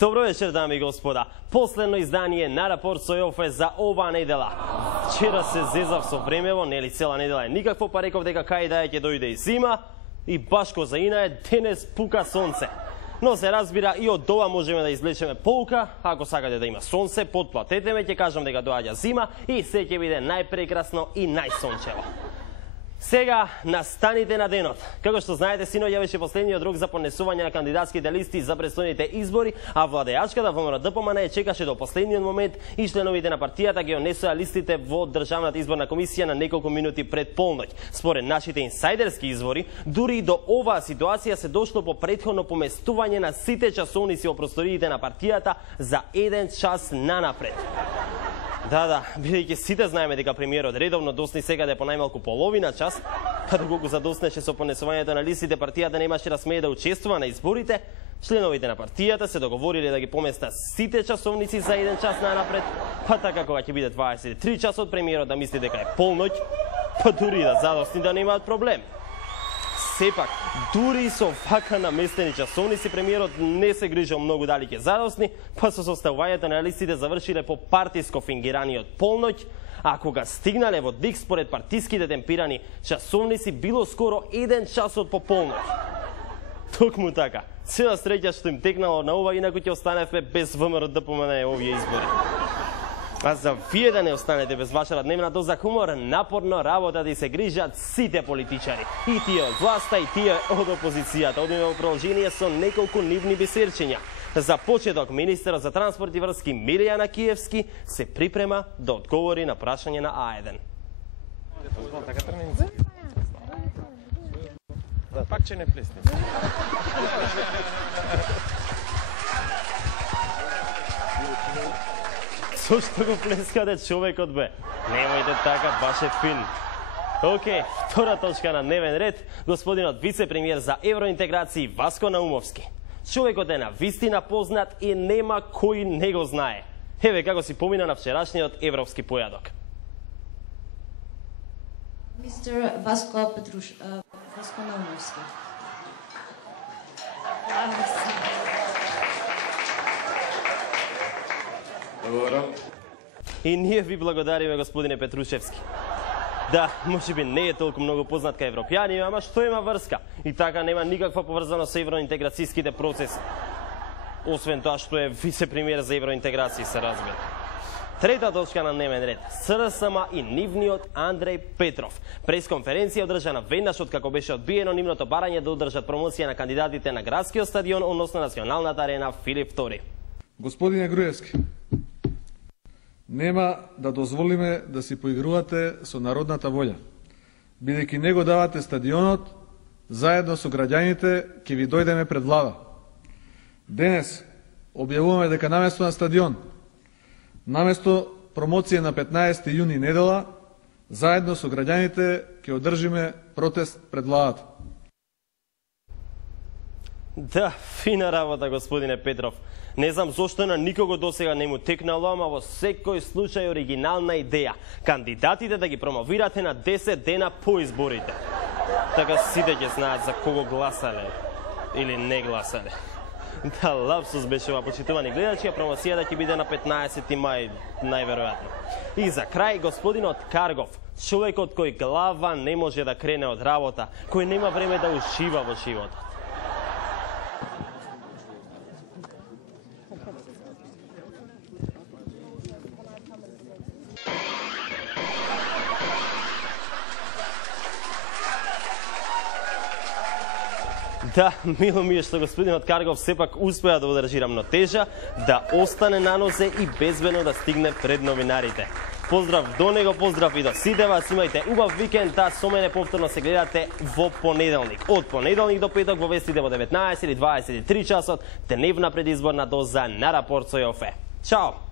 Dobro večer, dame i gospoda. Последно издание на Рапорт Сојов е за оваа недела. Вчера се зезав со времево, нели цела недела е никакво, па реков дека кај да ќе дојде и зима, и баш ко заина е денес пука сонце. Но се разбира и од ова можеме да извлечеме полука. Ако сакате да има сонце, потплатете ме, ќе кажам дека доаѓа зима и се ќе биде најпрекрасно и најсончево. Сега настаните на денот. Како што знаете, синоќа беше последниот рок за поднесување на кандидатските листи за предстојните избори, а владеачката ВМРО-ДПМН чекаше до последниот момент и членовите на партијата ги однесоа листите во Државната изборна комисија на неколку минути пред полноќ. Според нашите инсайдерски извори, дури и до оваа ситуација се дошло по претходно поместување на сите часовници во просториите на партијата за 1 час нанапред. Да, бидејќи сите знаеме дека премиерот редовно досни секаде по најмалку половина час, па доколку задоснеше со понесувањето на листите, партијата немаше да смее да учествува на изборите, членовите на партијата се договориле да ги поместат сите часовници за 1 час нанапред, па така кога ќе биде 23 часот, премиерот да мисли дека е полноќ, па дури да задосни да немаат проблем. Сепак, дури со вака наместени часовници, премиерот не се грижал многу дали ќе задосни, па со составувањето на листите завршиле по партиско фингираниот полноќ, а кога стигнале во ДИК според партиските темпирани часовници било скоро 1 часот по полноќ. Токму така, цела среќа што им текнало на ова, инаку ќе останевме без ВМРО-ДПМН овие избори. А за вие да не останете без вашата дневна доза хумор, напорно работат и се грижат сите политичари. И тие од власта, и тие од опозицијата. Одиме во продолжение со неколку нивни бисерчиња. За почеток, министерот за транспорт и врски Милијана Киевски се припрема да одговори на прашање на А1. Пак че не плесни. Зошто го плескате човекот, бе? Немојте така, баш е фин. Океј, втора точка на дневен ред, господинот вице-премиер за евроинтеграција Васко Наумовски. Човекот е на вистина познат и нема кој не го знае. Еве како си помина на вчерашниот европски појадок. Мистер Васко Наумовски. И ние ви благодариме, господине Петрушевски. Да, можеби не е толку многу познат кај европјани, ама што има врска? И така нема никаква поврзаност со евроинтеграцијските процеси. Освен тоа што е вице-премиер за евроинтеграција, се разбира. Трета точка на дневен ред. СРСМ и нивниот Андреј Петров. Пресконференција одржана веднаш откако беше одбиено нивното барање да одржат промоција на кандидатите на градскиот стадион, односно националната арена Филип II. Господине Груевски, нема да дозволиме да си поигрувате со народната волја. Бидејќи не го давате стадионот, заедно со граѓаните ќе ви дојдеме пред влада. Денес објавуваме дека наместо на стадион, наместо промоција на 15 јуни недела, заедно со граѓаните ќе одржиме протест пред владата. Да, фина работа, господине Петров. Не знам зошто на никого досега не му текнало, ама во секој случај оригинална идеја. Кандидатите да ги промовирате на 10 дена по изборите. Така сите ќе знаат за кого гласале или не гласале. Да, лапсус беше ова, почитувани гледачи, а промоцијата ќе биде на 15 мај, најверојатно. И за крај, господинот Каргов, човекот кој глава не може да крене од работа, кој нема време да ушива во животот. Да, мило ми е што господинот Каргов сепак успеа да одржи рамнотежа, да остане на нозе и безбедно да стигне пред новинарите. Поздрав до него, поздрав и до сите вас, имајте убав викенд, да со мене повторно се гледате во понеделник. Од понеделник до петок во вестите во 19 или 23 часот, дневна предизборна доза на Рапорт Сојов. Чао!